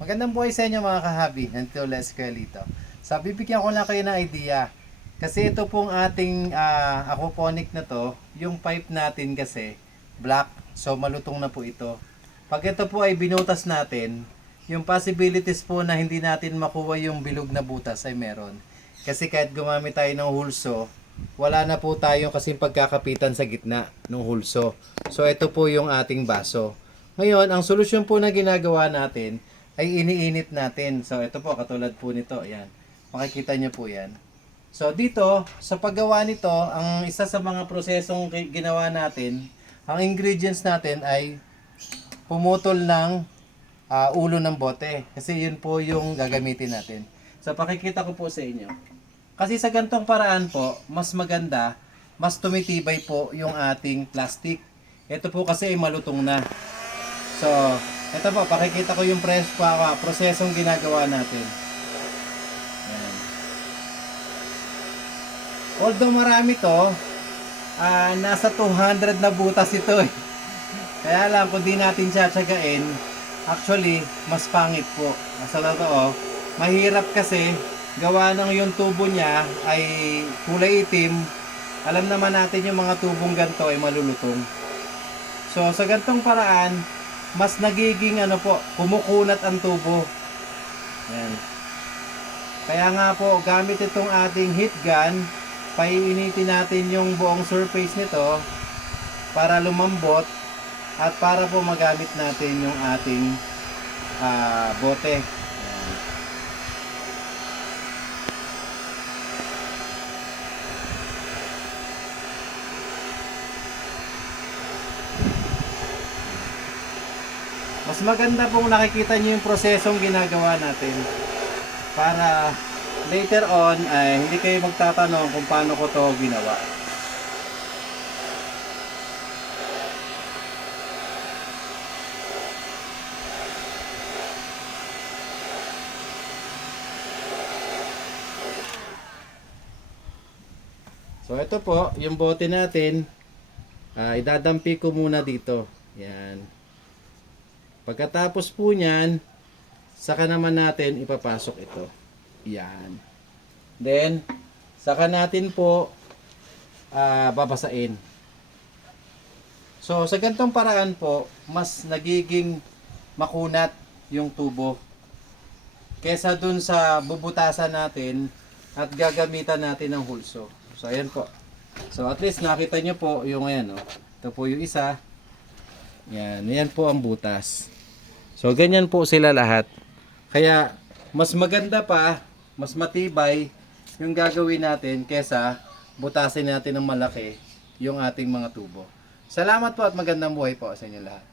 Magandang buhay sa inyo mga kahabi. Nandito Les Esquelito. So, bibigyan ko lang kayo ng idea. Kasi ito pong ating ah, aquaponic na to, yung pipe natin kasi black. So, malutong na po ito. Pag ito po ay binutas natin, yung possibilities po na hindi natin makuha yung bilog na butas ay meron. Kasi kahit gumamit tayo ng hulso, wala na po tayong kasing pagkakapitan sa gitna ng hulso. So, ito po yung ating baso. Ngayon, ang solusyon po na ginagawa natin ay iniinit natin. So, ito po, katulad po nito. Ayan. Makikita niyo po yan. So, dito, sa paggawa nito, ang isa sa mga prosesong ginawa natin, ang ingredients natin ay pumutol ng ah, ulo ng bote. Kasi yun po yung gagamitin natin. So, pakikita ko po sa inyo. Kasi sa gantong paraan po, mas maganda, mas tumitibay po yung ating plastic. Ito po kasi ay malutong na. So, ito po, pakikita ko yung press pa, prosesong ginagawa natin. Yan. Although marami to, ah, nasa 200 na butas ito eh. Kaya lang, kung di natin tsatsagain, actually, mas pangit po. Sa totoo, mahirap kasi, gawa ng yung tubo niya ay kulay itim. Alam naman natin yung mga tubong ganito ay malulutong. So, sa gantong paraan, mas nagiging ano po, kumukunat ang tubo. Yan. Kaya nga po, gamit itong ating heat gun, paiinitin natin yung buong surface nito para lumambot at para po magamit natin yung ating ah, bote. Mas maganda pong nakikita nyo yung prosesong ginagawa natin para later on ay hindi kayo magtatanong kung paano ko to ginawa. So ito po, yung bote natin, ah, idadampi ko muna dito. Yan. Pagkatapos po niyan, saka naman natin ipapasok ito. Yan. Then, saka natin po ah, babasain. So, sa ganitong paraan po, mas nagiging makunat yung tubo. Kesa dun sa bubutasan natin at gagamitan natin ng hulso. So, ayan po. So, at least nakita nyo po yung ayan, oh. Ito po yung isa. Yan, yan po ang butas. So, ganyan po sila lahat. Kaya, mas maganda pa, mas matibay yung gagawin natin kesa butasin natin ng malaki yung ating mga tubo. Salamat po at magandang buhay po sa inyo lahat.